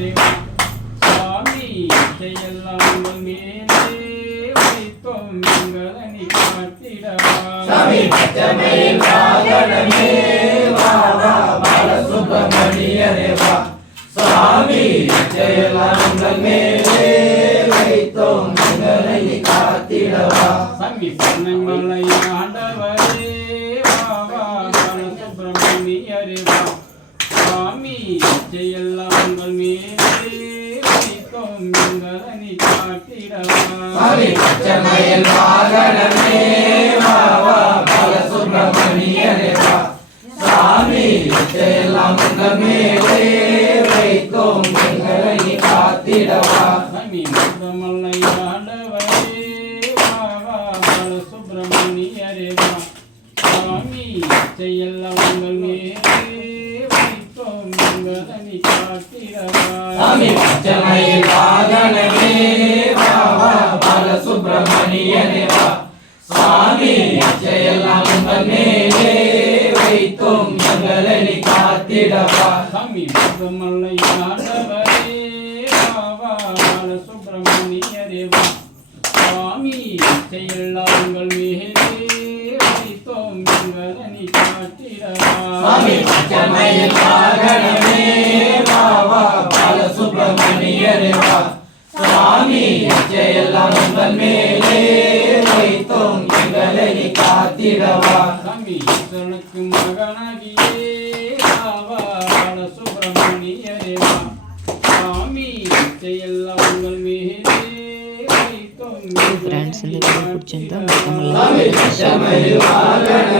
இறைவா சாமி இச்சையெல்லாம் உங்கள் மேலே வைத்தோம் எங்களை காத்திடவா சாமி பச்சைமயில் வாகனமே வா வா பாலசுப்ரமணியரே வா சாமி இச்சையெல்லாம் உங்கள் மேலே வைத்தோம் எங்களை காத்திடவா சாமி பொன்னமலை ஆண்டவரே வா வா பாலசுப்ரமணியரே வா சாமி இச்சையெல்லாம் உங்கள் மேலே வைத்தோம் எங்களை காத்திடவா சாமி பச்சைமயில் வாகனமே வா வா பாலசுப்ரமணியரே வா சாமி இச்சையெல்லாம் உங்கள் மேலே வைத்தோம் எங்களை காத்திடவா சாமி முத்தமலை ஆண்டவரே வா வா பாலசுப்ரமணியரே வா சாமி இச்சையெல்லாம் உங்கள் மேலே வைத்தோம் எங்களை காத்திடவா சாமி பச்சைமயில் வாகனமே வா வா பாலசுப்ரமணியரே வா சாமி இச்சையெல்லாம் உங்கள் மேலே வைத்தோம் எங்களை காத்திடவா சாமி முத்தமலை ஆண்டவரே வா வா பாலசுப்ரமணியரே வா சாமி இச்சையெல்லாம் உங்கள் மேலே வைத்தோம் எங்களை காத்திடவா சாமி பச்சைமயில் வாகனமே வா வா பாலசுப்ரமணியரே வா சாமி இச்சையெல்லாம் உங்கள் மேலே வைத்தோம் எங்களை காத்திடவா சாமி ஈசனுக்கு மகனாகியே வா வா பாலசுப்ரமணியரே வா சாமி இச்சையெல்லாம் உங்கள் மேலே வைத்தோம் ஃப்ரெண்ட்ஸ் இந்த வீடியோ பிடிச்சிருந்தா மறக்காம சாமி பச்சைமயில் வாகனமே